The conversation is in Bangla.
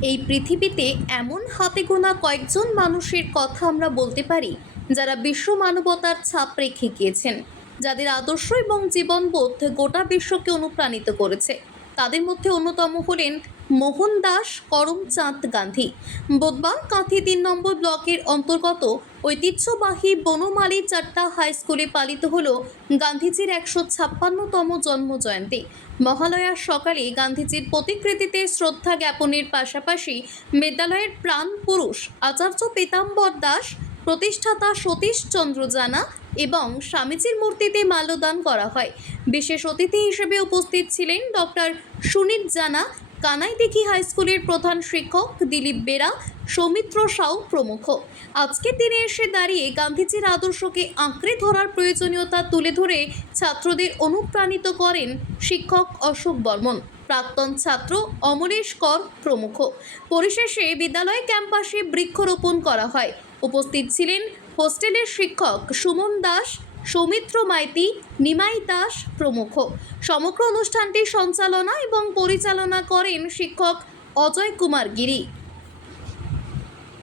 এই পৃথিবীতে এমন হাতে গোনা কয়েকজন মানুষের কথা আমরা বলতে পারি, যারা বিশ্ব মানবতার ছাপ রেখে গিয়েছেন, যাদের আদর্শ এবং জীবনবোধ গোটা বিশ্বকে অনুপ্রাণিত করেছে। তাদের মধ্যে অন্যতম হলেন মোহন দাস করমচাঁদ গান্ধী। বুধবার কাঁথি তিন নম্বর ব্লকের অন্তর্গত ঐতিহ্যবাহী বনমালী চাট্টা হাই স্কুলে পালিত হল গান্ধীজির একশো ছাপ্পান্নতম জন্ম জয়ন্তী মহালয়ার সকালে গান্ধীজির প্রতিকৃতিতে শ্রদ্ধা জ্ঞাপনের পাশাপাশি বিদ্যালয়ের প্রাণ পুরুষ আচার্য পীতাম্বর দাস, প্রতিষ্ঠাতা সতীশ চন্দ্র জানা এবং স্বামীজির মূর্তিতে মাল্যদান করা হয়। বিশেষ অতিথি হিসেবে উপস্থিত ছিলেন ডক্টর সুনীত জানা কানাইদিঘি হাই স্কুলের প্রধান শিক্ষক দিলীপ বেরা, সৌমিত্র সাউ প্রমুখ। আজকের দিনে এসে দাঁড়িয়ে গান্ধীজির আদর্শকে আঁকড়ে ধরার প্রয়োজনীয়তা তুলে ধরে ছাত্রদের অনুপ্রাণিত করেন শিক্ষক অশোক বর্মন। প্রাক্তন ছাত্র অমরেশ কর প্রমুখ। পরিশেষে বিদ্যালয় ক্যাম্পাসে বৃক্ষরোপণ করা হয়। উপস্থিত ছিলেন হোস্টেলের শিক্ষক সুমন দাস সৌমিত্র মাইতি, নিমাই দাস প্রমুখ। সমগ্র অনুষ্ঠানটি সঞ্চালনা এবং পরিচালনা করেন শিক্ষক অজয় কুমার গিরি।